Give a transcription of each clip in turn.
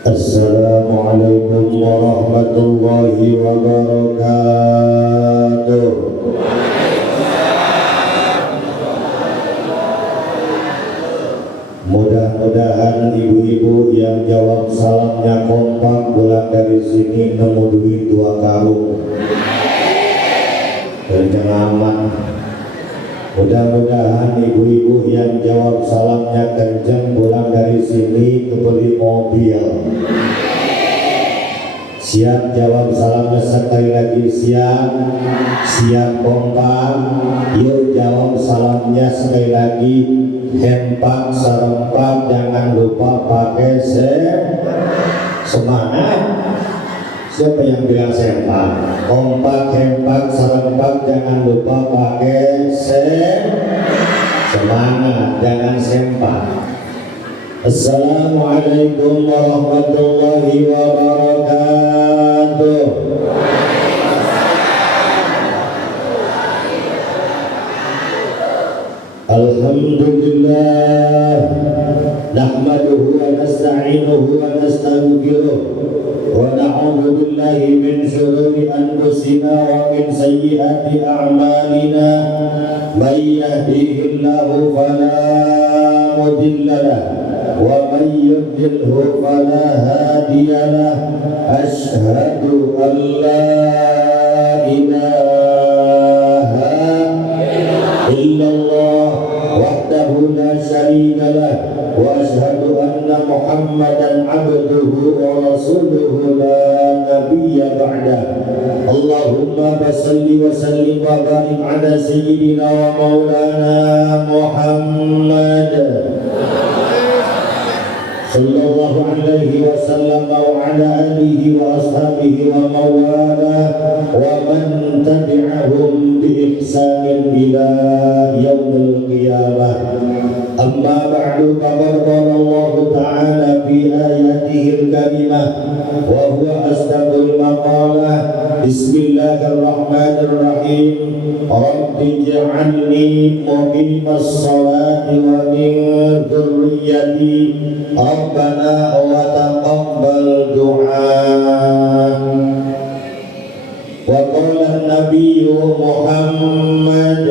Assalamualaikum warahmatullahi wabarakatuh. Mudah-mudahan ibu-ibu yang jawab salamnya kompak pulang dari sini nemu duit 2 karung. Kenceng amat. Mudah-mudahan ibu-ibu yang jawab salamnya kenceng pulang dari sini kebeli mobil. Siap jawab salamnya sekali lagi, siap kompak. Yuk jawab salamnya sekali lagi, hempak serempak, jangan lupa pakai semangat. Siapa yang bilang sempak? Kompak, hempak, serempak, jangan lupa pakai semangat, jangan sempak. Assalamualaikum warahmatullahi wabarakatuh. Alhamdulillah, nahmaduhu wa nasta'inuhu wa nastaghfiruh wa na'udzu billahi min shururi anfusina wa min sayyiati a'malina. May yahdihillahu fala mudilla lahu wa may yudlilhu fala hadiya lahu. Asyhadu an la ilaha illallah wahdahu la syarika lah wa asyhadu anna Muhammadan abduhu wa rasuluhu la nabiyya ba'da. Allahumma basalli wa sallim wa barik ala sayyidina wa maulana Muhammad sallallahu alaihi wasallam wa ala alihi wa ashabihi wa mawala wa man tabi'ahum bi ihsanin ila yaumil qiyamah. Amma ba'du, faqad qala Allah ta'ala fi ayatihi al-karimah wa huwa asdaqul maqalah. Bismillahirrahmanirrahim. Rabbi ij'alni muqimas salati wa min dzurriyyati Rabbana wa taqabbal du'a. Wa qala an-nabiyyu Muhammad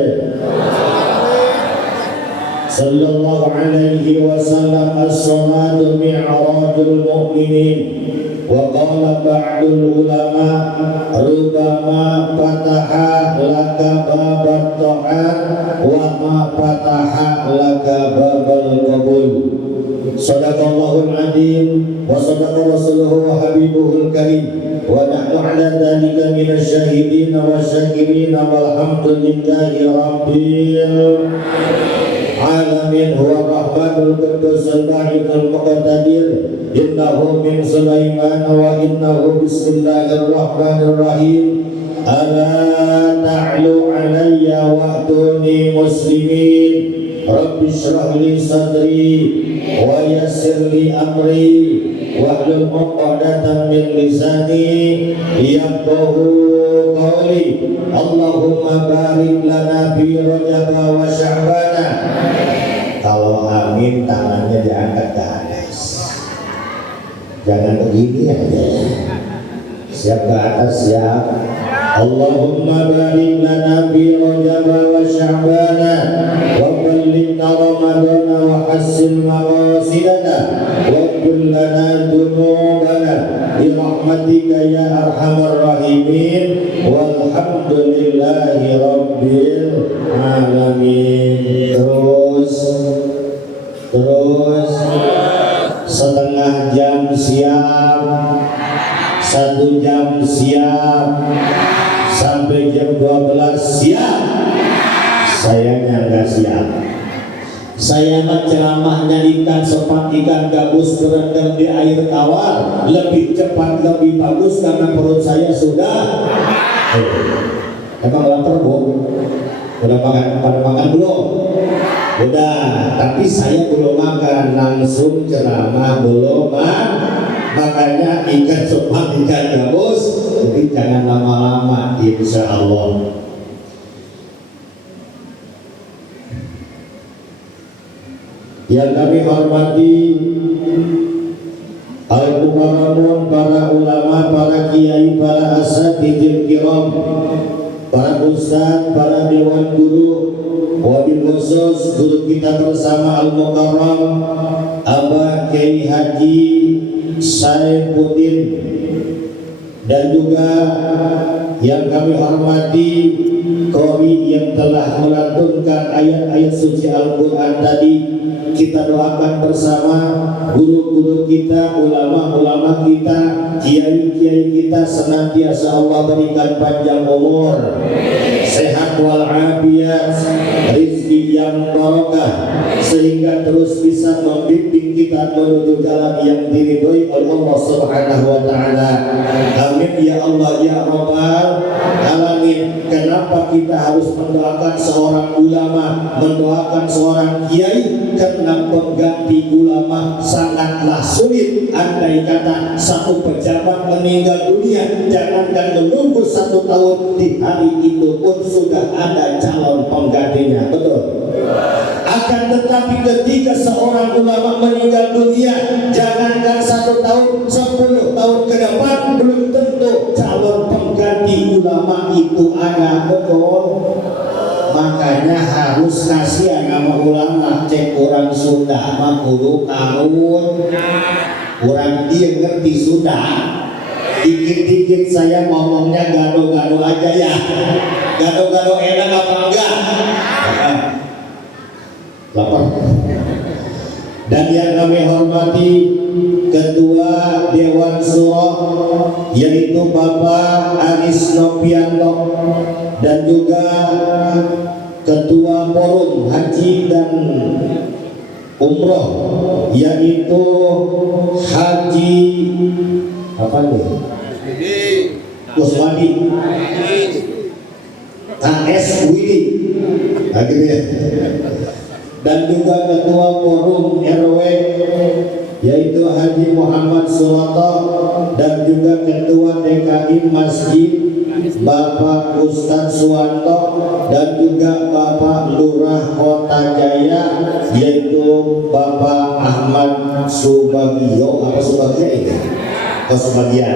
sallallahu alaihi wasallam, as-salatu mi'rajul mu'minin. Wa qala ba'dul ulama, rubama fataha laka babat ta'at wa ma fataha laka babal qabul. Sadaqallahul adzim wa sadaqa rasuluhu wa habibuhul karim wa nahnu ala dzalika minasy syahidin wa syakirin walhamdulillahi rabbil alamin. Huwa rahmanul qudus al-ba'idul muqtadir. Innahu min Sulaiman wa innahu bismillahirrahmanirrahim. Ala ta'lu alayya wa'tuni muslimin. Rabbi shrah li sadri wa yassir li amri wahlul 'uqdatam min lisani yafqahu qawli. Allahumma barik lana fi Rajab wa Sya'ban. Kalau amin tangannya diangkat ke atas, jangan begini aja. Siap ke atas, siap. Allahumma barik lana fi Rajab wa Sya'ban wa ballighna Ramadan wa hassin maqasidana wa qul lana dhunubana bi rahmatika ya arhamar rahimin walhamdulillahi rabbil alamin. Terus setengah jam siap, 1 jam siap, sampai jam 12 siap. Sayangnya nggak siap. Saya ceramahnya ikan sepat, ikan gabus berendam di air tawar, lebih cepat lebih bagus karena perut saya sudah. Emang lapar, Bu? Udah makan? Pada makan belum? Udah, tapi saya belum makan, langsung ceramah belum makanya ikan sepat, ikan gabus, jadi jangan lama-lama, insya Allah. Yang kami hormati al-mukarramun, para ulama, para kiai, para asatidil kiram, para ustaz, para dewan guru, wabil khusus guru kita bersama al-mukarram Abah Kiai Haji Saifuddin, dan juga yang kami hormati Qori yang telah melantunkan ayat-ayat suci Al-Quran tadi. Kita doakan bersama guru-guru kita, ulama-ulama kita, kiai-kiai kita, senantiasa Allah berikan panjang umur, sehat walafiat, rizki yang barokah, sehingga terus bisa membimbing kita menuju jalan yang diridhoi oleh Allah Subhanahu wa taala. Amin ya Allah ya Rabbal alamin. Kenapa kita harus mendoakan seorang ulama, mendoakan seorang kiai? Karena pengganti ulama sangatlah sulit. Andai kata satu pejabat meninggal dunia, jangankan menunggu 1 tahun, di hari itu pun sudah ada calon penggantinya. Betul? Akan tetapi ketika seorang ulama meninggal dunia, jangankan 1 tahun, 10 tahun ke depan belum tentu calon pengganti ulama itu ada. Betul? Makanya harus kasihan sama ulama. Cek orang Sunda mah kudu kamun, orang dia ngerti Sunda. Dikit-dikit saya ngomongnya gado-gado aja ya. Gado-gado enak apa enggak? Lapar. Dan yang kami hormati Ketua Dewan Suro yaitu Bapak Anis Novianto, dan juga Ketua Forum Haji dan Umroh yaitu Haji apa nih? Kuswadi KS Widi akhirnya, dan juga Ketua Forum RW yaitu Haji Muhammad Suroto, dan juga Ketua DKI Masjid Bapak Ustadz Suwanto, dan juga Bapak Lurah Kota Jaya yaitu Bapak Ahmad Subagio. Apa Subagio ini? Oh Subagia,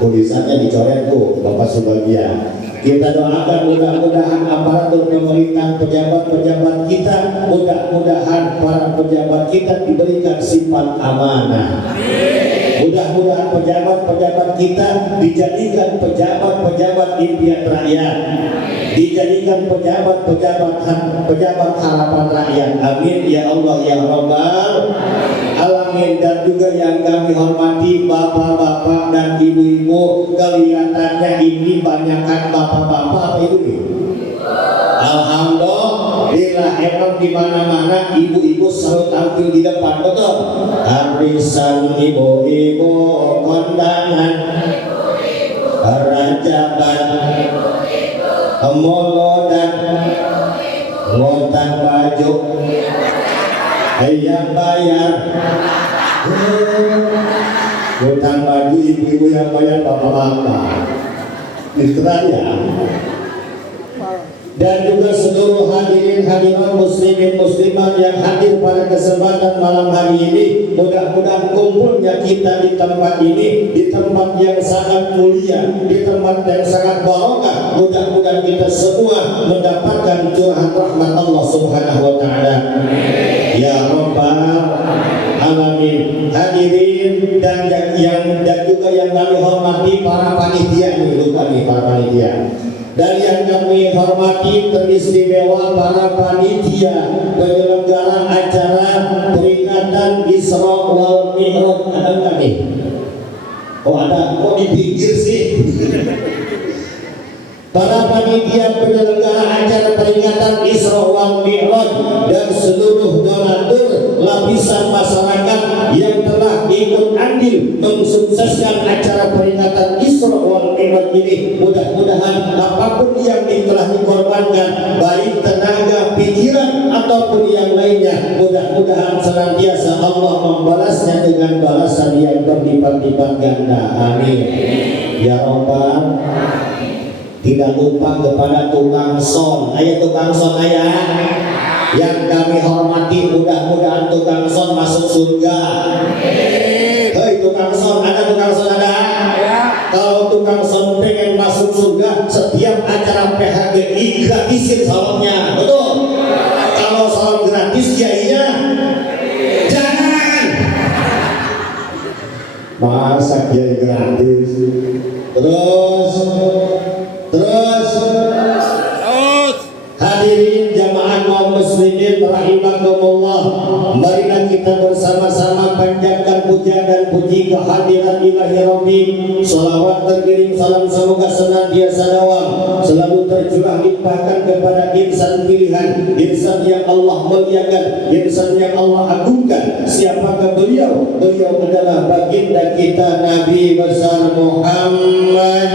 tulisannya dicoret tuh Bapak Subagia. Kita doakan mudah-mudahan aparatur pemerintah, pejabat-pejabat kita, mudah-mudahan para pejabat kita diberikan sifat amanah. Mudah-mudahan pejabat-pejabat kita dijadikan pejabat-pejabat impian rakyat, dijadikan pejabat harapan rakyat. Amin ya Allah ya Rabbal alamin. Dan juga yang kami hormati bapak-bapak dan ibu-ibu, kelihatannya ini banyakkan bapak-bapak apa itu nih? Alhamdulillah, emang di mana-mana ibu-ibu selalu tampil di depan. Betul? Arisan ibu-ibu, kondangan, rajaban, molo dan ngontang baju, yang bayar ngutang baju ibu-ibu, yang bayar bapak-bapak. Mitra ya. Dan juga seluruh hadirin hadirat muslimin muslimat yang hadir pada kesempatan malam hari ini, mudah-mudahan kumpulnya kita di tempat ini, di tempat yang sangat mulia, di tempat yang sangat barokah, mudah-mudahan kita semua mendapatkan curahan rahmat Allah Subhanahu wa taala. Ya Rabbal alamin. Hadirin dan juga yang kami hormati para panitia, lupa nih para panitia. Dan yang kami hormati teristimewa para panitia penyelenggara acara peringatan Isra wal Mi'raj. Ada nggak nih? Oh ada, kok di pinggir sih? Para panitia penyelenggara acara peringatan Isra wal Mi'raj dan seluruh donatur lapisan masyarakat yang telah ikut andil mensukseskan acara peringatan Isra wal Mi'raj ini, mudah-mudahan apapun yang telah dikorbankan, baik tenaga, pikiran ataupun yang lainnya, mudah-mudahan senantiasa Allah membalasnya dengan balasan yang berlipat-lipat ganda. Amin ya Rabbal. Tidak lupa kepada tukang son. Ayo tukang son ayah yang kami hormati, mudah-mudahan tukang son masuk surga. Hei saudara? Kalau tukang sound pengen masuk surga, setiap acara PHBI gratisin salonnya, betul? Kalau salon gratis, kiainya jangan. Masa kiai gratis? Terus hadirin jamaah kaum muslimin rahimakumullah, marilah kita bersama-sama panjatkan puja dan puji kehadiran Ilahi Rabbi. Salawat terkirim salam semoga senantiasa dawam selalu tercurah limpahkan kepada insan pilihan, insan yang Allah muliakan, insan yang Allah agungkan. Siapakah beliau? Beliau adalah baginda kita Nabi besar Muhammad,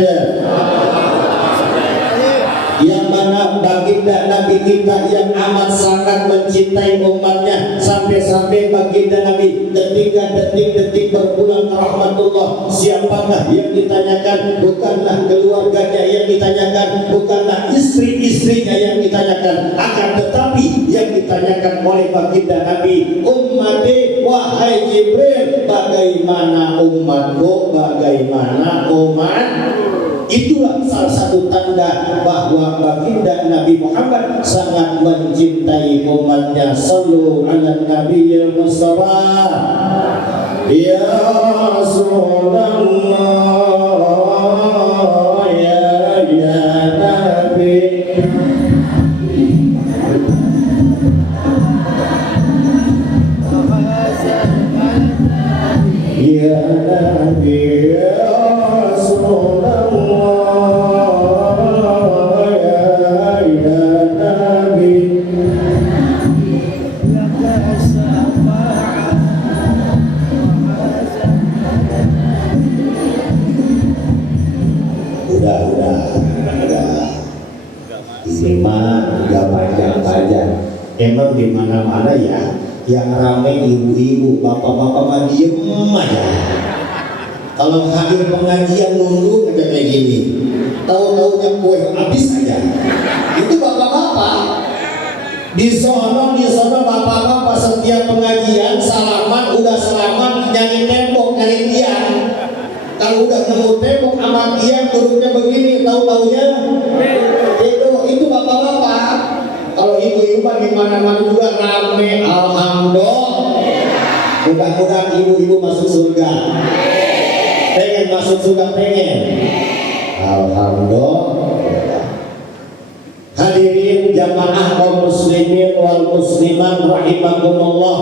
yang mana baginda Nabi kita yang amat sangat mencintai umatnya, sampai-sampai baginda Nabi ketika detik-detik berpulang ke rahmatullah, siapakah yang ditanyakan? Bukanlah keluarganya yang ditanyakan, bukanlah istri-istrinya yang ditanyakan, akan tetapi yang ditanyakan oleh baginda Nabi, ummati wahai Jibril, bagaimana umatku, bagaimana umat. Itulah salah satu tanda bahwa baginda Nabi Muhammad sangat mencintai umatnya. Sallu ala Nabiyil Mustafa. Ya Rasulullah, ya Nabi. Ya Nabi, ya Rasulullah. Ini mah gak panjang-panjang. Emang di mana-mana ya yang ramai ibu-ibu, bapak-bapak mah diem aja. Kalau hadir pengajian nunggu aja kayak gini, tahu-tahunya kue habis aja. Itu bapak-bapak. Di sono bapak-bapak setiap pengajian salaman, udah salaman nyanyi tembok, nyanyi tiang. Kalau udah nemu tembok sama tiang duduknya begini, tahu-tahunya itu bapak-bapak. Kalau ibu-ibu di mana-mana juga rame, alhamdulillah. Mudah-mudahan ibu-ibu masuk surga. Pengen masuk surga, pengen. Alhamdulillah. Hadirin jamaah kaum muslimin wal muslimat rahimakumullah.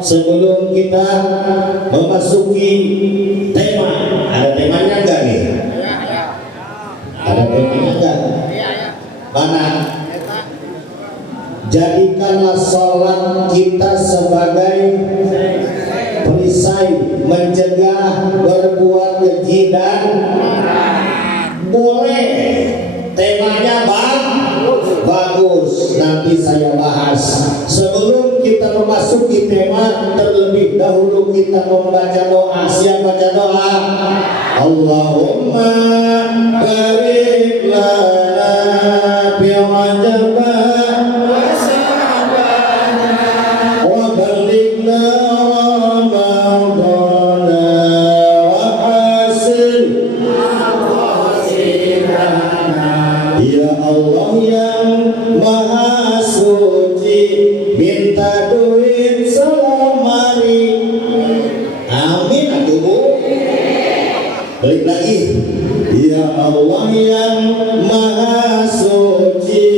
Sebelum kita memasuki tema, ada temanya enggak nih? Ada temanya enggak? Mana? Jadikanlah sholat kita sebagai perisai mencegah berbuat keji dan boleh. Temanya bagus, nanti saya bahas. Sebelum kita memasuki tema, terlebih dahulu kita membaca doa. Siap baca doa? Allahumma barik lana fi Rajab wa Sya'ban wa ballighna Ramadan wa hasin. Ya Allah yang Maha Suci, minta duit selamari. Amin atuh. Balik lagi. Ya Allah yang Maha Suci,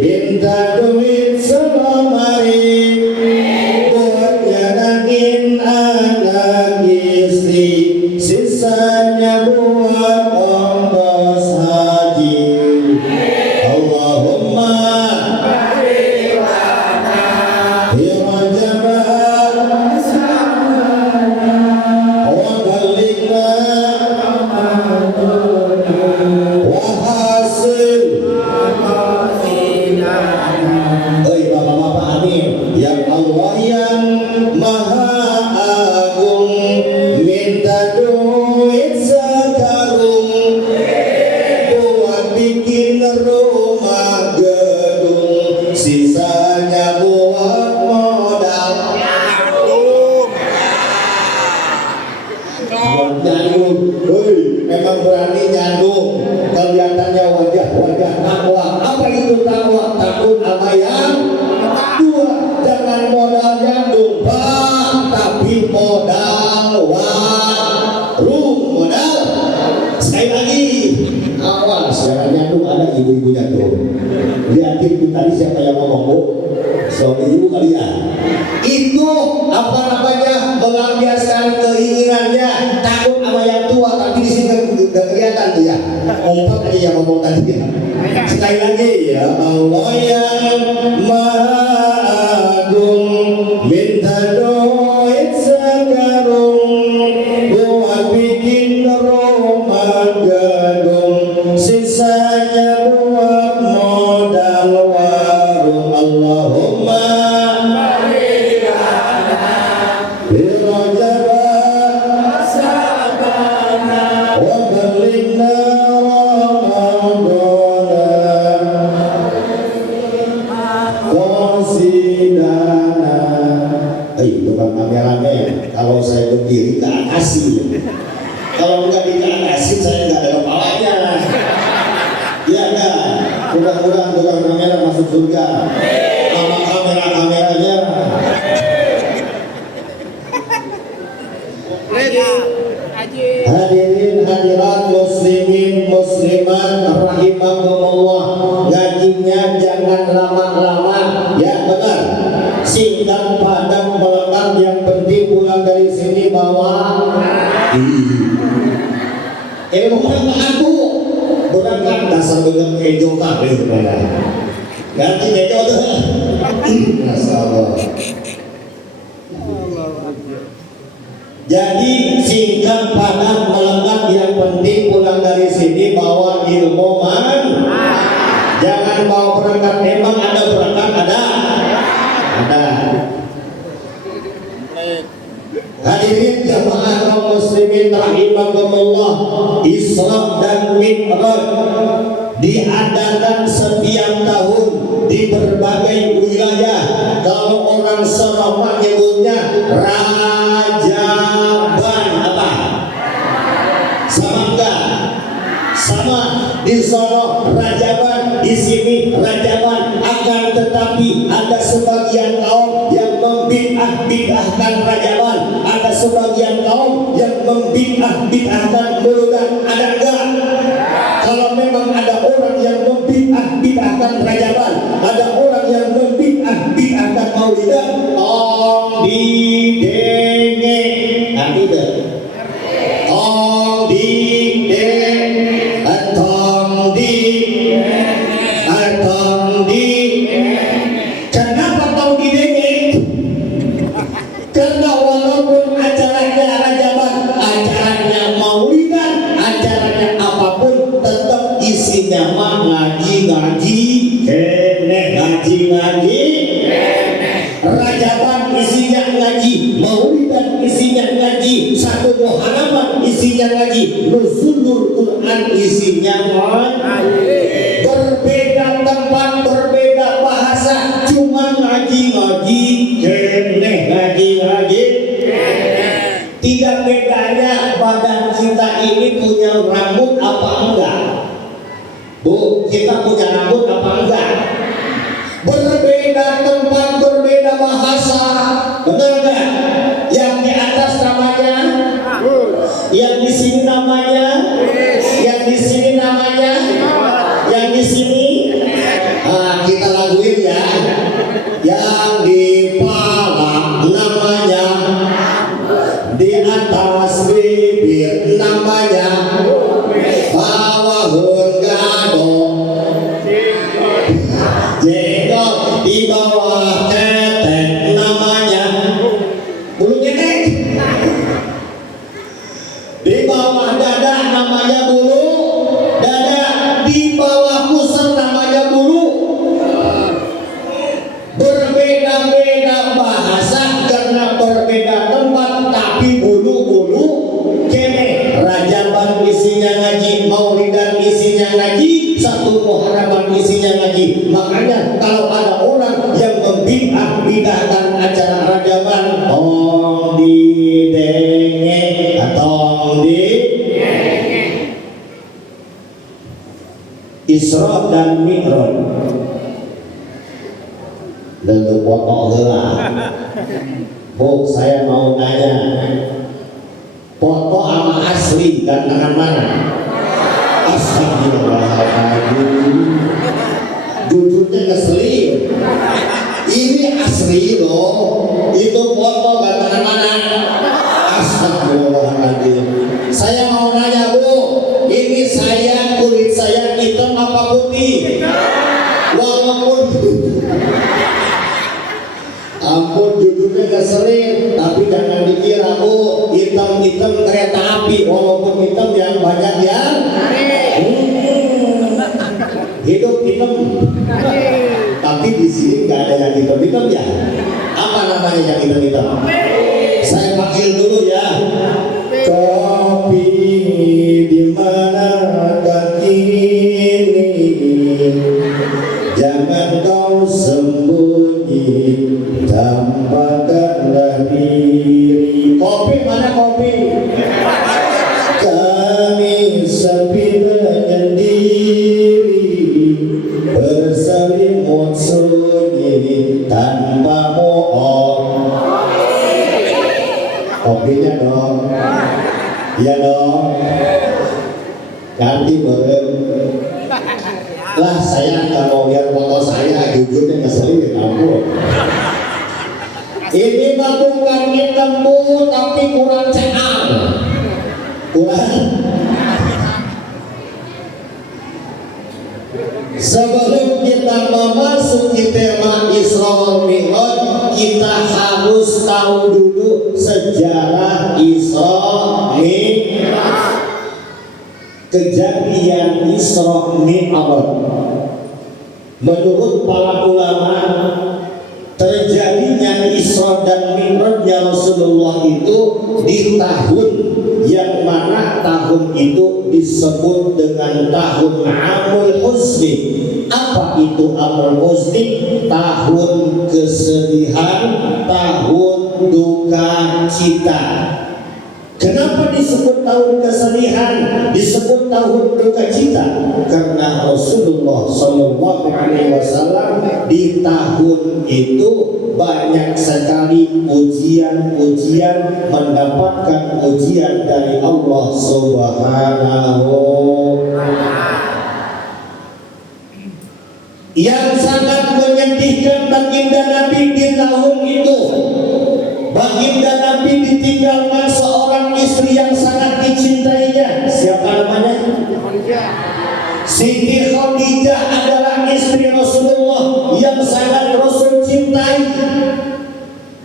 minta duit selamari. Buat nyanakin anak istri, sisanya buat ongkos haji. Allahumma barik lana tadi siapa yang ngomong Bu? Suami ibu kali ya. Itu apa namanya melampiaskan keinginannya, takut sama yang tua, tapi di sini nggak kelihatan tuh ya. Umpat aja yang ngomong tadi ya. Sekali lagi ya Allah yang Maha Agung, minta doa sekarung, buat bikin rumah gedung, sisanya buat modal warung. Allahumma tukang kameramen, kalau saya berdiri ke akasi, kalau enggak di akasi saya enggak ada kepalanya. Iya kan? Mudah-mudahan tukang kamera masuk surga sama kameranya. Hadirin hadirat muslimin muslimat rahimakumullah, ngajinya jangan lama-lama ya, benar, singkat padat melekat, yang penting pulang dari sini bawa ilmu aku berangkat dasar dengan kejo kabeh ganti kejo tuh. Masyaallah. Jadi singkat padat melekat, yang penting pulang dari sini bawa ilmu man. Jangan bawa perangkat, memang ada perangkat, ada. Hadirin jamaah kaum muslimin rahimakumullah, Isra dan Mi'raj diadakan setiap tahun di berbagai wilayah. Kalau orang Sarawak nyebutnya Rajaban, apa? Sama enggak? Sama, di Solo Rajaban, di sini Rajaban. Akan tetapi ada sebagian kaum yang membid'ah-bid'ahkan Rajaban, ada sebagian kaum yang membid'ah-bid'ahkan Muludan. Ada enggak? Kalau memang ada orang yang membid'ah-bid'ahkan Rajaban, ada orang yang membid'ah-bid'ahkan Maulidan, tong didenge, nanti deh, tong didenge, tong di, kenapa tong didenge? Karena walaupun acaranya Rajaban, acaranya Maulidan, acaranya apapun, tetap isinya mah ngaji-ngaji kene, ngaji-ngaji Rajaban isinya ngaji, Maulidan isinya ngaji, satu Muharram isinya ngaji, Nuzulul Quran isinya ngaji. Berbeda tempat, berbeda bahasa, cuma ngaji-ngaji kene, ngaji-ngaji. Tidak bedanya badan kita ini punya rambut apa enggak? Bu, kita punya rambut apa enggak? Berbeda tempat, berbeda bahasa, benar enggak? Yang di atas namanya, yang di sini namanya, yang di sini namanya, yang di sini. Nah, kita laguin ya. Yang di pala namanya, di atas bibir namanya, bawah gadong, jenggot di bawah tetek namanya bulu ketek, di bawah dada namanya bulu dada, di bawah pusar namanya bulu. Berbeda-beda bahasa karena berbeda tempat, tapi bulu-bulu kene. Rajaban isinya ngaji, Maulidan isinya ngaji, satu Muharram isinya ngaji. Makanya kalau ada orang yang membid'ah-bid'ahkan acara Rajaban, tong didenge atau di Isra dan Mi'raj. Lalu potong heula. Bu, saya mau nanya, foto sama asli gantengan mana? Astagfirullahaladzim. jujurnya ngeselin. Ini asli loh, itu foto gak mana-mana. Astagfirullahaladzim. Saya mau nanya Bu, ini saya kulit saya hitam apa putih? Walaupun ampun judulnya ngeselin, tapi jangan dikira Bu, hitam-hitam kereta api. Walaupun hitam yang banyak yang hidup hitam. Tapi di sini nggak ada yang hitam-hitam ya. Apa namanya yang hitam-hitam? Saya panggil dulu ya. Kopi di mana kini? Jangan kau sembunyi, tampakkanlah diri. Kopi mana kopi? Kami sepi menyendiri, berselimut sunyi tanpa mohon. Kopinya dong, iya dong. Ganti bareng. Lah saya kalau lihat foto saya jujurnya ngeselin aku. Ini mah bukan hitam Bu, tapi kurang ceang. Kurang. Sebelum kita memasuki tema Isra wal Mi'raj, kita harus tahu dulu sejarah Isra Mi'raj. Kejadian Isra Mi'raj menurut para ulama, terjadinya Isra dan Mi'rajnya Rasulullah itu di tahun yang mana tahun itu disebut dengan tahun Amul Huzni. Apa itu Amul Huzni? Tahun kesedihan, tahun duka cita. Kenapa disebut tahun kesedihan, disebut tahun duka cita? Karena Rasulullah SAW di tahun itu banyak sekali ujian-ujian, mendapatkan ujian dari Allah Subhanahu yang sangat menyedihkan baginda Nabi di tahun itu. Baginda Nabi ditinggalkan seorang istri yang sangat dicintainya. Siapa namanya? Siti Khadijah adalah istri Rasulullah yang sangat Rasul cintai.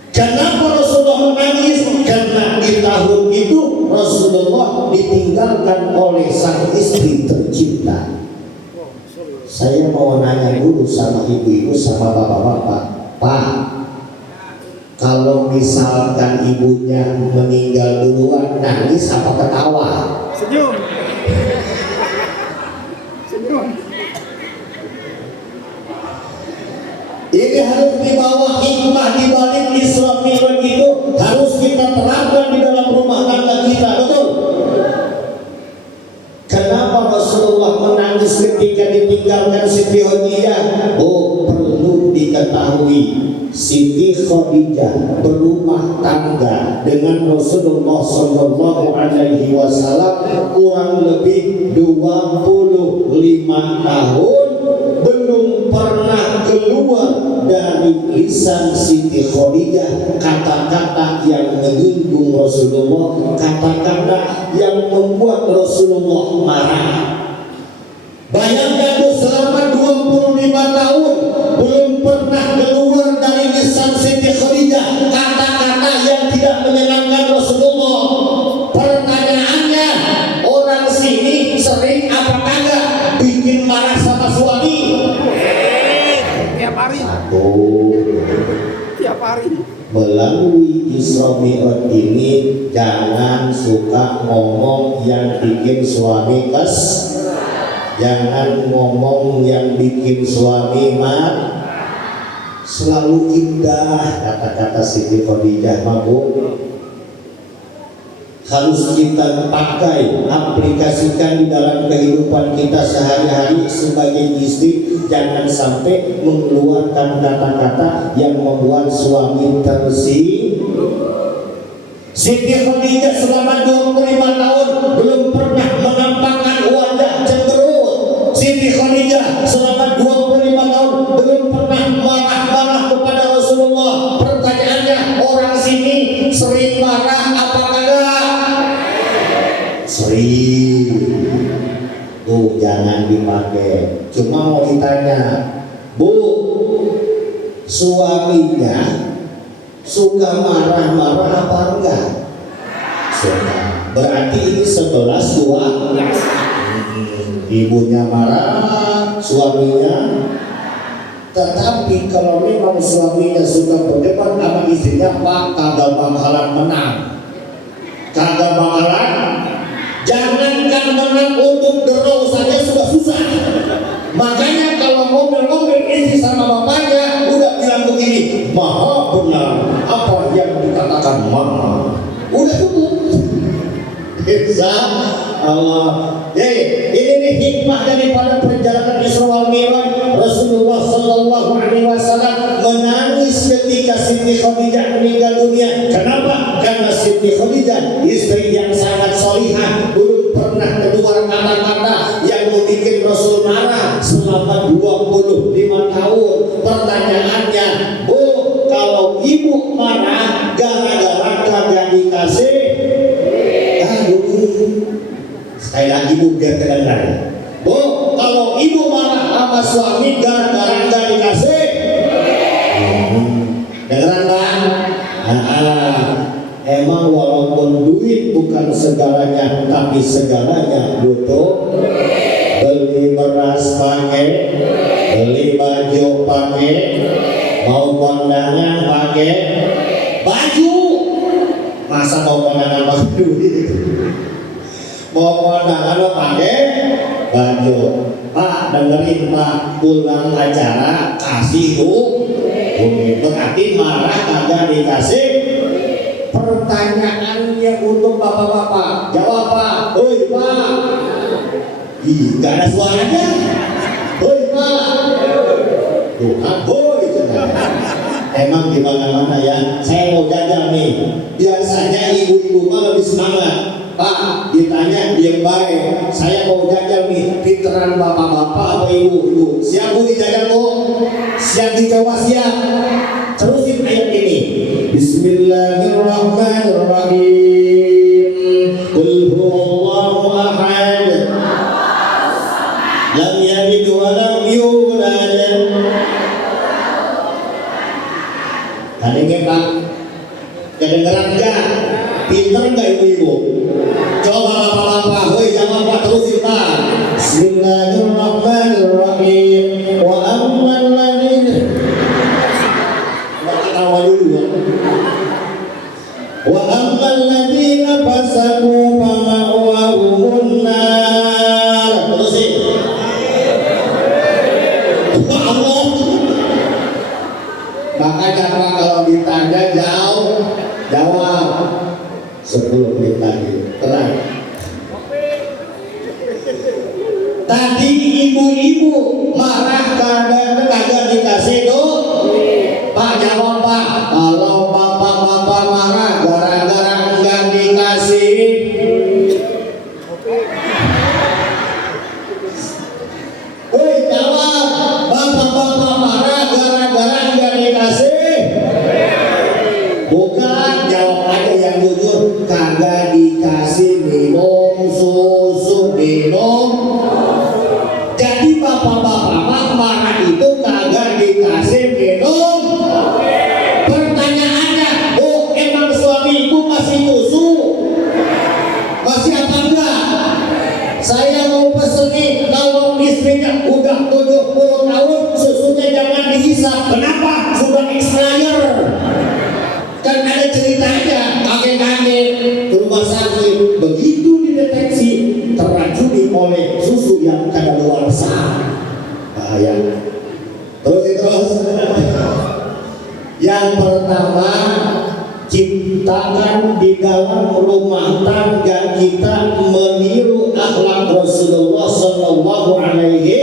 Kenapa Rasulullah menangis? Karena di tahun itu Rasulullah ditinggalkan oleh sang istri tercinta. Saya mau nanya dulu sama ibu-ibu, sama bapak-bapak, Pak, kalau misalkan ibunya meninggal duluan, nangis apa ketawa? Senyum. Senyum. Ini harus dibawa hikmah di balik Isra Mi'raj itu, harus kita terapkan di dalam rumah tangga kita, betul? Kenapa Rasulullah menangis ketika ditinggalkan Siti Khadijah? Oh, perlu diketahui, Siti Khadijah berumah tangga dengan Rasulullah SAW kurang lebih 25 tahun, belum pernah keluar dari lisan Siti Khadijah kata-kata yang menyinggung Rasulullah, kata-kata yang membuat Rasulullah marah. Bayangkan selama 25 tahun belum pernah keluar dari lisan Siti Khadijah kata-kata yang tidak menyenangkan Rasulullah. Pertanyaannya, orang sini sering apa kagak bikin marah sama suami? Tiap hari. Satu. Tiap hari. Melalui Isra Mi'raj ini jangan suka ngomong yang bikin suami jangan ngomong yang bikin suami selalu indah kata-kata Siti Khadijah mabuk. Harus kita pakai, aplikasikan di dalam kehidupan kita sehari-hari sebagai istri. Jangan sampai mengeluarkan kata-kata yang membuat suami tersinggung. Siti Khadijah selama 25 tahun belum pernah menampakkan wajah cemberut. Siti Khadijah selama 25 tahun sering. Tuh jangan dipakai. Cuma mau ditanya, Bu, suaminya suka marah-marah apa enggak? Suka. Berarti ini 11 dua. Ibunya marah, suaminya. Tetapi kalau memang suaminya suka berdebat sama istrinya, Pak, kagak bakalan menang. Kagak bakalan. Jangankan menang, untuk draw saja sudah susah. Makanya kalau ngomel-ngomel istri sama bapaknya, udah bilang begini, maha benar apa yang dikatakan mama. Udah cukup. Insya Allah. Ini nih hikmah daripada perjalanan Isra wal Mi'raj. Rasulullah Sallallahu Alaihi Wasallam menangis ketika Siti Khadijah meninggal dunia. Kenapa? Karena Siti Khadijah istri yang sangat solihah, belum pernah keluar kata-kata yang membuat Rasul marah selama 25 tahun. Pertanyaannya, Bu, kalau ibu marah gara-gara kagak dikasih, sekali lagi Bu biar kedengaran. Bu, kalau ibu marah sama suami gara-gara nggak dikasih, dengeran kan? Emang walaupun duit bukan segalanya, tapi segalanya butuh. Beli beras pakai, beli baju pakai, mau kondangan pakai baju. Masa mau kondangan pakai duit? Mau kondangan lo pakai baju. Pak, dengerin Pak, pulang acara kasih duit. Berarti marah kagak dikasih. Pertanyaannya untuk bapak-bapak, jawab Pak. Oi Pak. Ih, gak ada suaranya. Oi Pak. Tuhan, boy. Emang di mana-mana ya. Saya mau jajan nih. Biasanya ibu-ibu mah lebih semangat. Pak, ditanya dia baik. Saya mau jajan nih. Pinteran bapak-bapak apa ibu-ibu? Siap Bu dijajan Bu? Siap dicoba siap? Terusin ayat ini. Bismillahirrahmanirrahim. Qul huwallahu ahad. Lam yalid wa lam yulad. Kadang Pak, kedengeran enggak? Pinter enggak ibu-ibu? Coba bapak-bapak, woi jangan Pak, terusin Pak. Bismillahirrahmanirrahim. Wa amman ladina. Ketawa dulu ya. Wa amman ladina fasaku fama'wahumun nar. Terusin. Allah. Makanya Pak kalau ditanya jawab 10 menit lagi. Tenang. Tadi ibu-ibu marah karena kagak dikasih duit. Pak jawab Pak. Kalau bapak-bapak marah gara-gara enggak dikasih. Woi jawab. Bapak-bapak marah gara-gara enggak dikasih. Bukan, jawab aja yang jujur. Kagak dikasih minum susu, minum. Jadi bapak-bapak marah itu kagak dikasih minum. Pertanyaannya, oh emang suami ibu masih susu? Masih apa enggak? Saya mau pesen nih, kalau istrinya udah 70 tahun susunya jangan dihisap. Kenapa? Sudah expired. Kan ada ceritanya, kakek-kakek ke rumah sakit, begitu dideteksi teracuni oleh susu yang kadaluarsa. Bahaya. Terus. Yang pertama, ciptakan di dalam rumah tangga kita meniru akhlak Rasulullah Sallallahu Alaihi.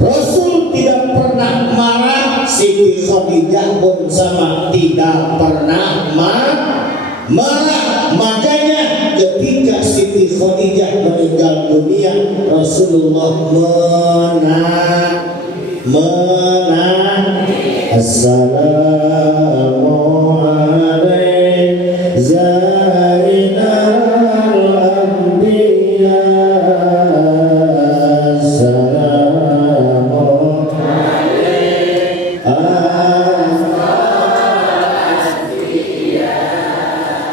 Rasul tidak pernah marah. Siti Khadijah pun sama tidak pernah marah. Makanya ketika Siti Khadijah meninggal dunia, Rasulullah menang. Assalamu alaikum Zainal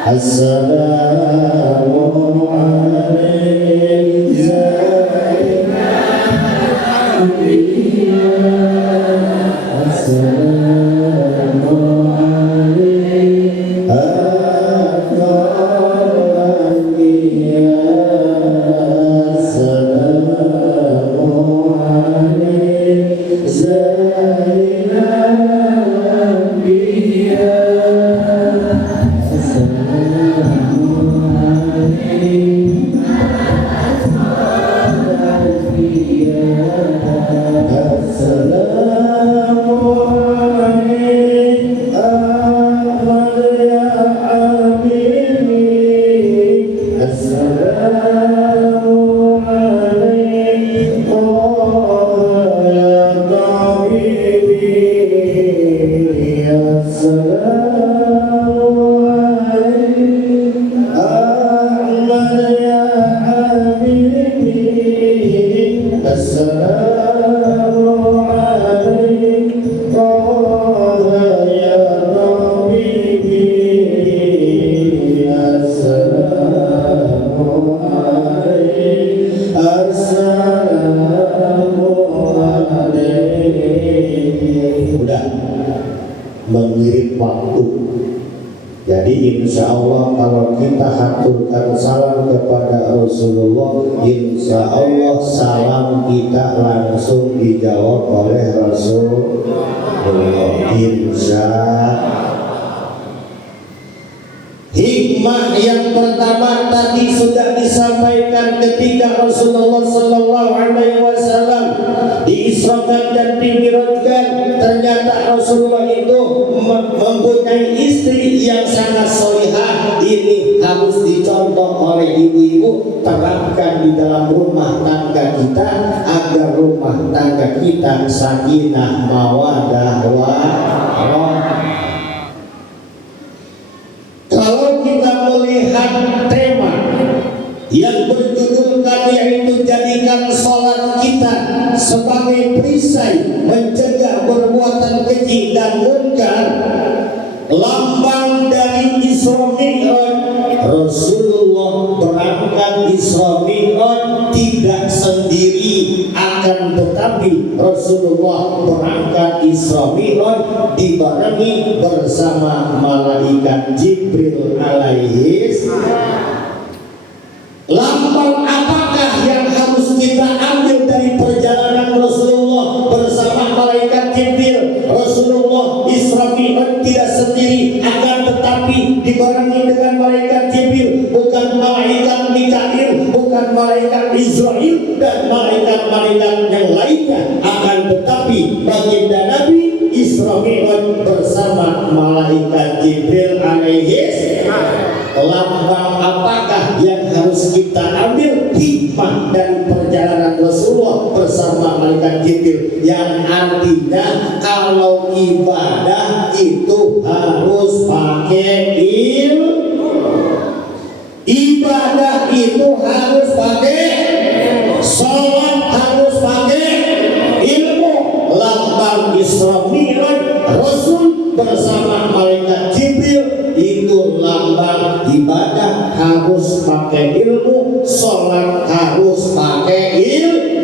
Assalamu alaikum mengirim waktu. Jadi insya Allah kalau kita haturkan salam kepada Rasulullah, insya Allah salam kita langsung dijawab oleh Rasulullah. Insya hikmah yang pertama tadi sudah disampaikan ketika Rasulullah Sallallahu Alaihi Wasallam diisrakan dan dimi'rajkan. Ternyata Rasulullah itu mempunyai istri yang sangat solihah. Ini harus dicontoh oleh ibu-ibu, terapkan di dalam rumah tangga kita agar rumah tangga kita sakinah mawaddah warahmah. Kalau kita melihat tema yang berjudulkan yaitu jadikan sholat kita sebagai perisai mencegah perbuatan keji dan munkar, lambang dari Isra Mi'raj. Rasulullah berangkat Isra Mi'raj tidak sendiri, akan tetapi Rasulullah berangkat Isra Mi'raj dibarengi bersama malaikat Jibril alaihi salam. Lambang apakah yang harus kita ambil dari perjalanan Rasulullah bersama malaikat Jibril? Rasulullah Isra Mi'raj tidak sendiri, akan tetapi dibarengi dengan malaikat Jibril, bukan malaikat Mikail, bukan malaikat Israel dan malaikat-malaikat yang lainnya, akan tetapi baginda Nabi Isra Mi'raj bersama malaikat Jibril alaihi salam. Lambang apakah yang harus kita ambil? Hikmah dari perjalanan Rasulullah bersama malaikat Jibril, yang artinya kalau ibadah itu harus pakai ilmu. Ibadah itu harus pakai, sholat harus pakai ilmu. Lambang Isra Mi'raj Rasul bersama malaikat Jibril itu lambang ibadah harus pakai ilmu, sholat harus pakai ilmu.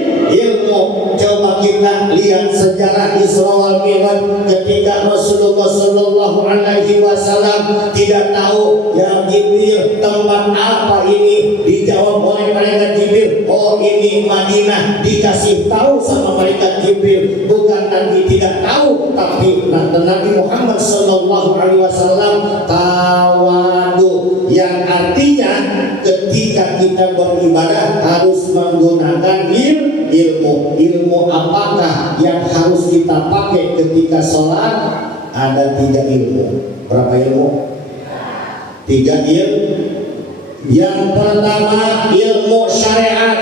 Coba kita lihat sejarah Isra wal Mi'raj ketika Rasulullah Sallallahu Alaihi Wasallam tidak tahu ya Jibril tempat apa ini, dijawab oleh malaikat Jibril, oh ini Madinah. Dikasih tahu sama malaikat Jibril, bukan Nabi tidak tahu, tapi Nabi Muhammad Sallallahu Alaihi Wasallam tawadu, yang artinya ketika kita beribadah harus menggunakan ilmu. Ilmu apakah yang harus kita pakai ketika sholat? Ada 3 ilmu. Berapa ilmu? 3 ilmu. Yang pertama ilmu syariat,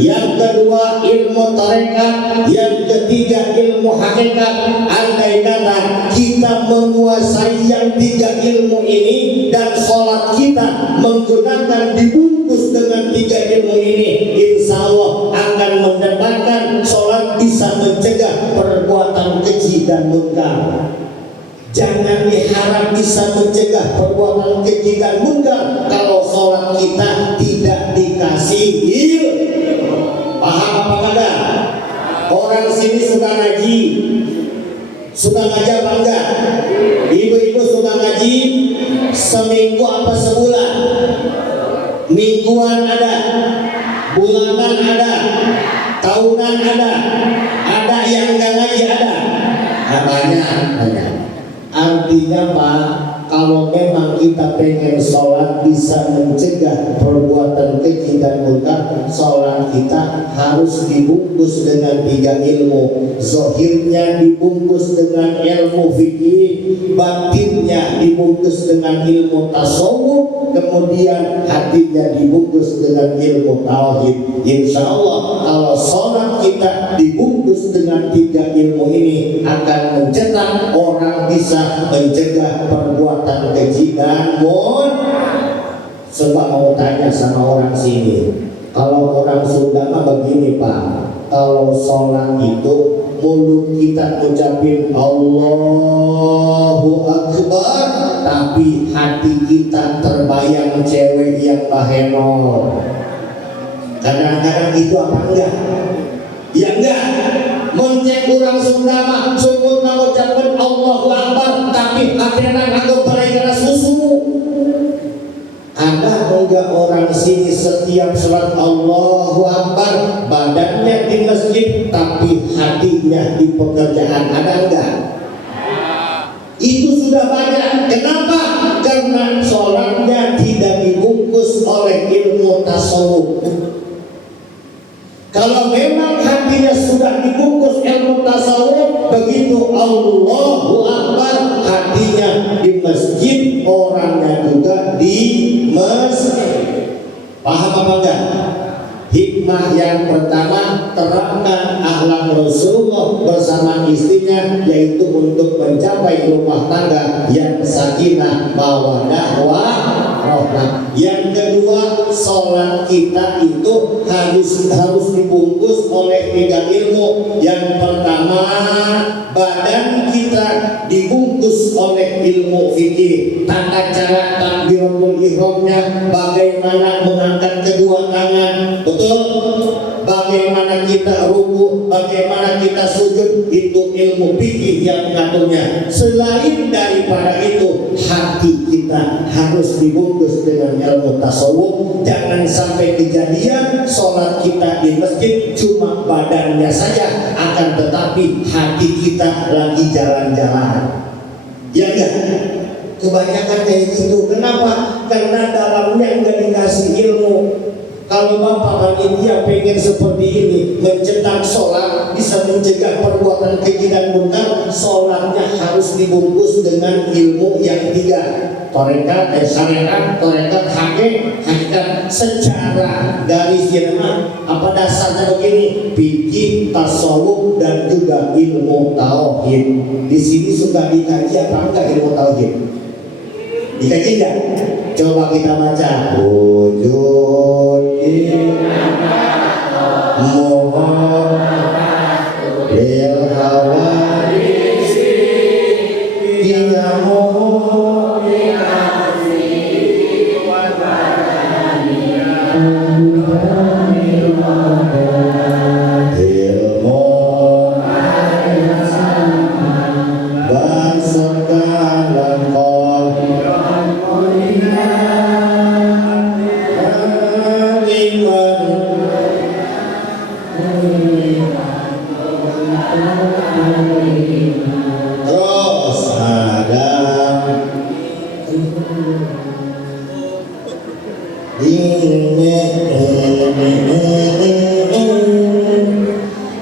yang kedua ilmu tarekat, yang ketiga ilmu hakikat. Andai kata kita menguasai yang 3 ilmu ini dan sholat kita menggunakan dibungkus dengan 3 ilmu ini, insya Allah akan mendapatkan sholat bisa mencegah perbuatan keji dan munkar. Jangan diharap bisa mencegah perbuatan keji dan munkar kalau sholat kita tidak dikasih ilmu. Paham apa kagak? Orang sini suka ngaji, suka ngaji apa enggak? Ibu-ibu suka ngaji seminggu apa sebulan? Mingguan ada, bulanan ada, tahunan ada yang enggak ngaji ada. Banyak. Artinya Pak, kalau memang kita pengen sholat bisa mencegah perbuatan keji dan munkar, sholat kita harus dibungkus dengan 3 ilmu. Zahirnya dibungkus dengan ilmu fikih, batinnya dibungkus dengan ilmu tasawuf, kemudian hatinya dibungkus dengan ilmu tauhid. Insya Allah kalau sholat kita dibungkus dengan 3 ilmu ini akan mencetak orang bisa mencegah perbuatan keji dan munkar. Coba mau tanya sama orang sini, kalau orang Sunda mah begini Pak, kalau sholat itu mulut kita ucapin Allahu Akbar, tapi hati kita terbayang cewek yang bahenol. Kadang-kadang itu apa enggak? Ya enggak. Mencek orang Sunda mah sumut mengucapkan Allahu Akbar, tapi hatinya nganggo berai susu. Ada enggak orang sini setiap sholat Allahu Akbar badannya di masjid tapi hatinya di pekerjaan? Ada enggak? Itu sudah banyak. Kenapa? Karena sholatnya tidak dibungkus oleh ilmu tasawuf. Kalau memang hatinya sudah dibungkus ilmu tasawuf, begitu Allahu Akbar hatinya di masjid, orangnya juga di masjid. Paham apa enggak? Hikmah yang pertama, terangkan akhlak Rasulullah bersama istrinya, yaitu untuk mencapai rumah tangga yang sakinah, mawaddah, warahmah. Yang kedua, sholat kita itu harus dibungkus oleh 3 ilmu. Yang pertama, badan kita dibungkus oleh ilmu fikih, tata cara takbiratul ihramnya, bagaimana mengangkat kedua tangan, betul? Bagaimana kita ruku, bagaimana kita sujud, itu ilmu fikih yang mengaturnya. Selain daripada itu, hati kita harus dibungkus dengan ilmu tasawuf. Jangan sampai kejadian sholat kita di masjid cuma badannya saja, akan tetapi hati kita lagi jalan-jalan. Ya enggak? Kebanyakan kayak gitu. Kenapa? Karena dalamnya enggak dikasih ilmu. Kalau Bapak panitia pengen seperti ini, mencetak sholat bisa mencegah perbuatan keji dan munkar, sholatnya harus dibungkus dengan ilmu yang 3: tarekat, syariat, tarekat, hakikat. Secara garis jenama apa dasarnya begini? Fikih, tasawuf, dan juga ilmu tauhid. Di sini suka dikaji apa enggak ilmu tauhid? Dikaji enggak? Coba kita baca. Wujudin mohon lil hawadisi dia mohon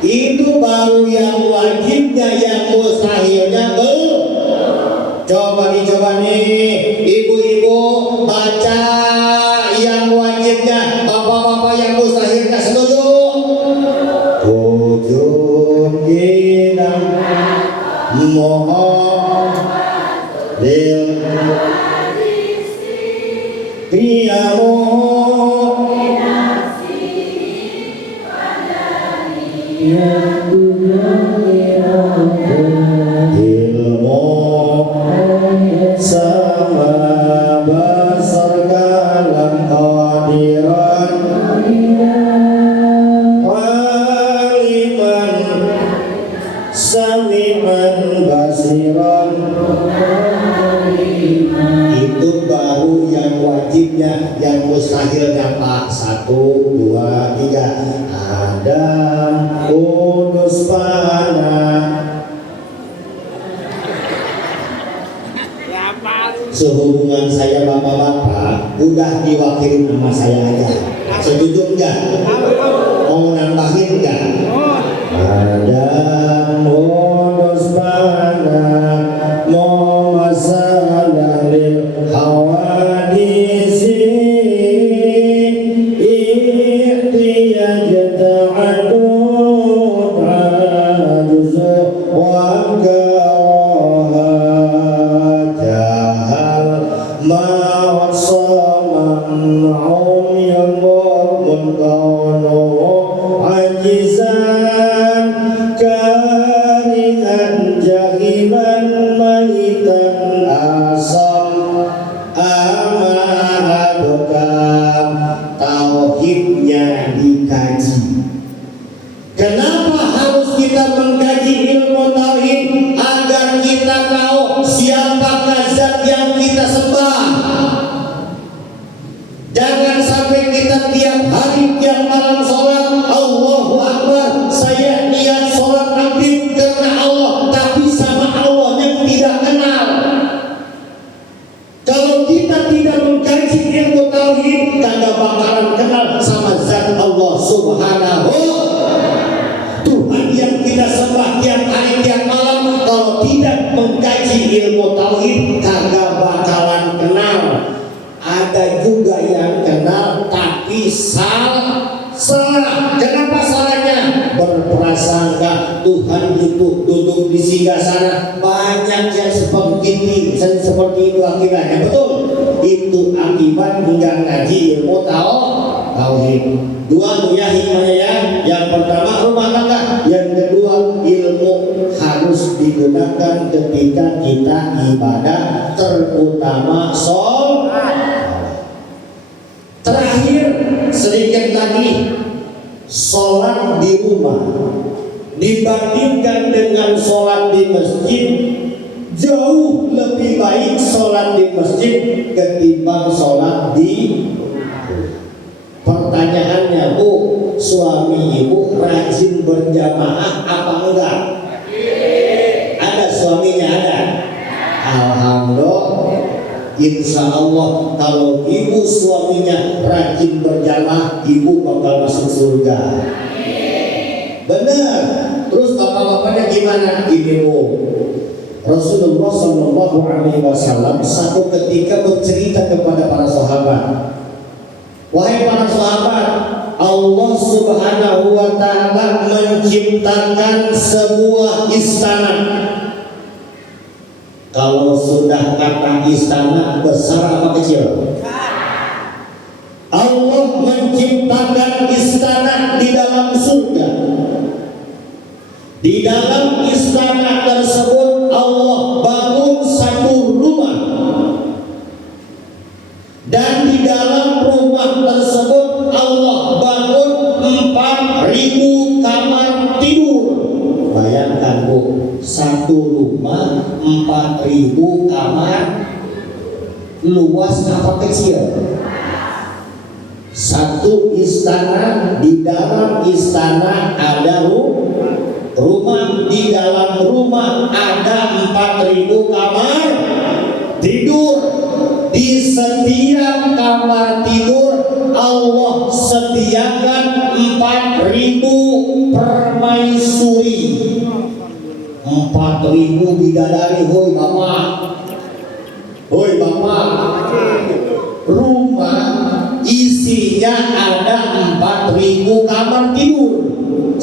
itu baru yang wajibnya, yang mustahilnya belum. Coba nih ibu-ibu baca yang wajibnya, bapak-bapak yang mustahilnya setuju? Wujud kita mohon lil ilmu basiran. Itu baru yang wajibnya, yang mustahilnya Pak. 1, 2, 3. Ada unus pana. Ya paling. Sehubungan saya bapak-bapak udah diwakilin sama saya aja. Setuju enggak? Mau nambahin enggak? Ada unus pana mau masalah lil hawadisi ihtiyaj ta'adud ajuzu wa karahat jahal ma'asaman umyal munqawnu ajizan karihan jahilan maitan asam amaradokam. Tauhidnya dikaji. Kenapa harus kita mengkaji ilmu tauhid? Agar kita tahu siapakah zat yang kita sembah. Jangan sampai kita tiap hari, tiap malam sholat, Allahu Akbar, saya niat sholat aktif karena Allah, tapi sama Allah yang tidak kenal. Kalau kita tidak mengkaji ilmu tauhid, kagak bakalan kenal sama zat Allah Subhanahu. Tuhan yang kita sembah tiap hari, tiap malam, kalau tidak mengkaji ilmu tauhid, kagak bakalan kenal. Ada juga yang kenal tapi salah. Kenapa salahnya? Berprasangka Tuhan duduk di singgasana. Banyak yang seperti itu akibatnya. Betul. Itu akibat enggak ngaji ilmu tauhid. Dua tuh ya hikmahnya ya. Yang pertama rumah tangga. Yang kedua ilmu harus digunakan ketika kita ibadah, terutama sholat. Terakhir sedikit lagi, sholat di rumah dibandingkan dengan sholat di masjid, jauh lebih baik sholat di masjid ketimbang sholat di pertanyaannya, Bu, suami ibu rajin berjamaah apa enggak? Ada suaminya ada? Alhamdulillah. Insya Allah kalau ibu suaminya rajin berjamaah, ibu bakal masuk surga. Benar. Terus bapak-bapaknya gimana? Ini Bu, Rasulullah Shallallahu Alaihi Wasallam satu ketika bercerita kepada para sahabat, wahai para sahabat, Allah Subhanahu Wa Taala menciptakan sebuah istana. Kalau sudah kata istana, besar apa kecil? Allah menciptakan istana di dalam surga. Di dalam istana tersebut Allah bangun satu rumah. Dan di dalam rumah tersebut Allah bangun 4.000 kamar tidur. Bayangkan Bu, satu rumah 4.000 kamar, luas apa kecil? Satu istana, di dalam istana ada rumah, di dalam rumah ada 4.000 kamar tidur. Di setiap kamar tidur Allah sediakan 4.000 permaisuri. 4.000 bidadari. Hoi bapak, hoi bapak, rumah isinya ada 4.000 kamar tidur.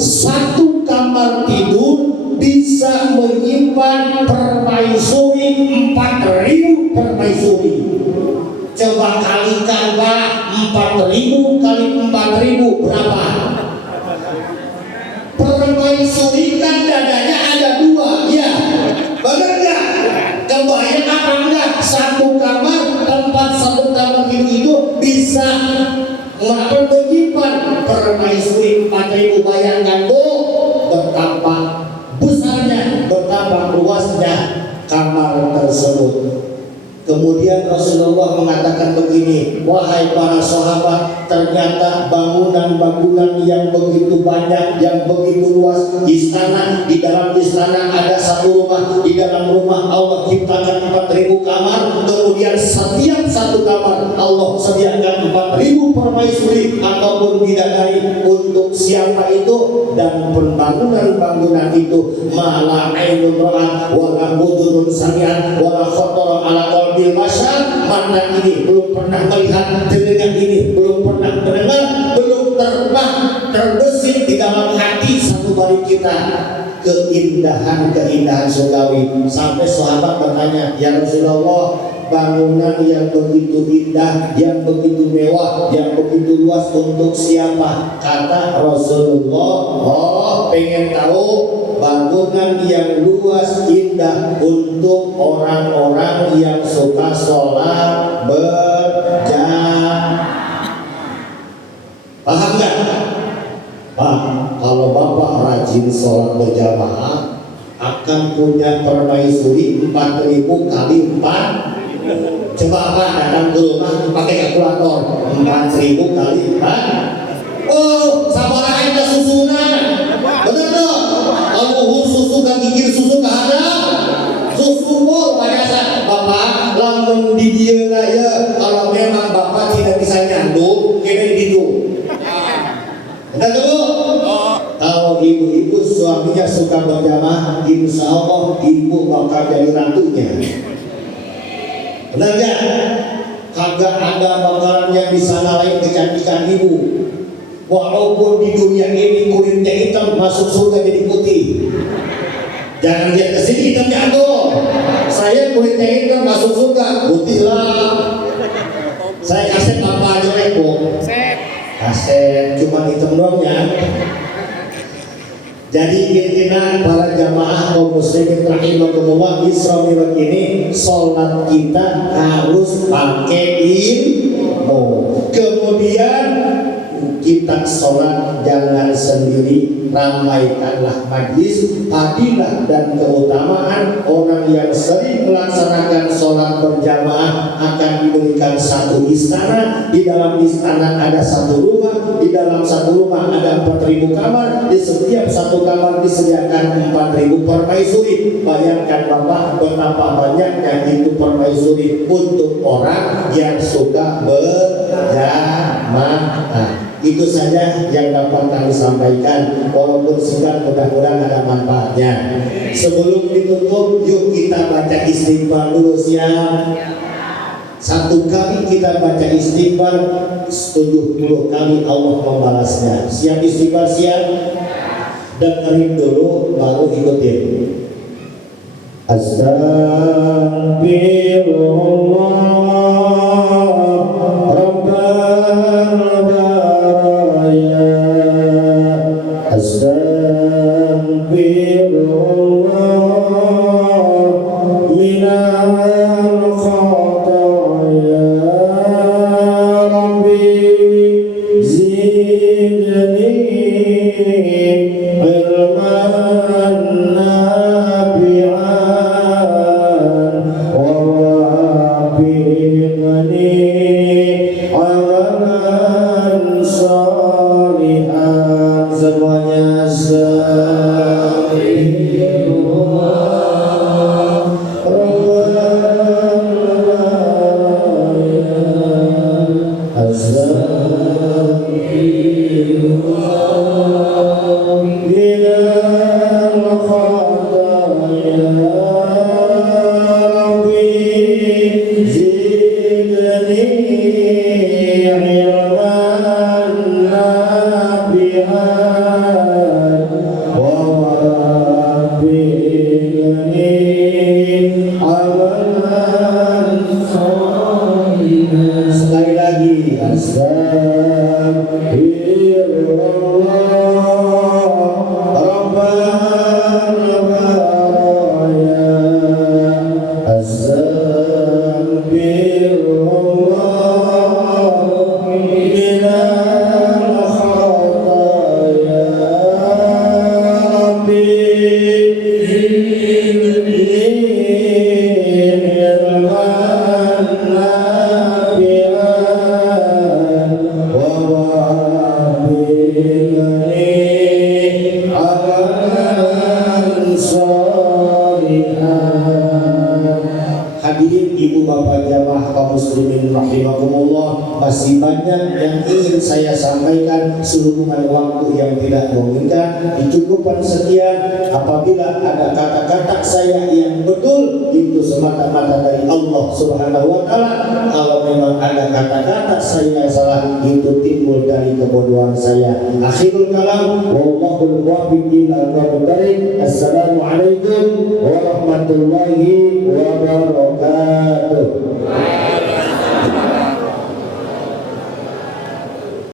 Satu kamar tidur bisa menyimpan permaisuri 4.000 permaisuri. Coba kalikan Pak, 4.000 kali 4.000 berapa? Permaisuri kan dadanya ada 2, ya benar nggak? Kebayang apa enggak? Satu kamar, tempat satu kamar itu bisa menyimpan permaisuri 4.000. Bayangkan Bu, betapa besarnya, betapa luas luasnya kamar tersebut. Kemudian Rasulullah mengatakan begini, wahai para sahabat, ternyata bangunan-bangunan yang begitu banyak, yang begitu luas, istana, di dalam istana ada satu rumah, di dalam rumah Allah ciptakan 4.000 kamar, kemudian setiap satu kamar Allah sediakan 4.000 permaisuri ataupun bidadari untuk siapa itu, dan pembangunan-bangunan itu mala ainun ra'at wala udhunun sami'at wala khatara ala qalbil bashar, mata ini belum pernah melihat, telinga ini belum pernah mendengar, belum pernah terbesit di dalam hati satu dari kita keindahan surgawi. Sampai sahabat bertanya, ya Rasulullah, bangunan yang begitu indah, yang begitu mewah, yang begitu luas untuk siapa? Kata Rasulullah, oh pengen tahu, bangunan yang luas indah untuk orang-orang yang suka sholat berjamaah. Paham nggak? Pak, kalau Bapak rajin sholat berjamaah akan punya permaisuri 4.000 kali 4. Coba Pak datang ke rumah pakai kalkulator, 4.000 kali 4. Oh, sabaraha eta susunan. Bener dong. Kalau susu kan gigir susu ke hadap. Susu bol biasa. Bapak lamun di dieu ya, kalau memang Bapak tidak bisa nyandung, kene gitu. Benar dulu. Kalau ibu-ibu suaminya suka berjamaah, insya Allah ibu bakal jadi ratunya. Benar gak? Kagak ada bakalan yang bisa ngalahin kecantikan ibu. Walaupun di dunia ini kulitnya hitam, masuk surga jadi putih. Jangan lihat ke sini hitam jatuh. Saya kulitnya hitam masuk surga, putih lah. Saya kasih apa aja repot. Kasih cuma hitam doang ya. Jadi intinya para jamaah kaum muslimin rahimakumullah, Isra Mi'raj ini sholat kita harus pakai ilmu. Kemudian kita sholat jangan sendiri, ramaikanlah majlis. Fadilah dan keutamaan orang yang sering melaksanakan sholat berjamaah akan diberikan satu istana. Di dalam istana ada satu rumah, di dalam satu rumah ada 4.000 kamar, di setiap satu kamar disediakan 4.000 permaisuri. Bayangkan Bapak betapa banyaknya itu permaisuri untuk orang yang suka berjamaah. Itu saja yang dapat kami sampaikan, walaupun singkat mudah-mudahan ada manfaatnya. Sebelum ditutup, yuk kita baca istighfar dulu, siap? Satu kali kita baca istighfar, 70 kali Allah membalasnya. Siap istighfar, siap? Dengerin dulu baru ikutin. Astagfirullah ibu bapak jamaah kaum muslimin rahimakumullah, masih banyak yang ingin saya sampaikan. Sehubungan waktu yang tidak memungkinkan, dicukupkan sekian. Apabila ada kata-kata saya yang betul, itu semata-mata dari Allah Subhanahu wa taala. Kalau memang ada kata-kata saya yang salah, itu timbul dari kebodohan saya. Akhirul kalam, wallahul muwaffiq ila aqwamit thariq. Assalamualaikum warahmatullahi wabarakatuh.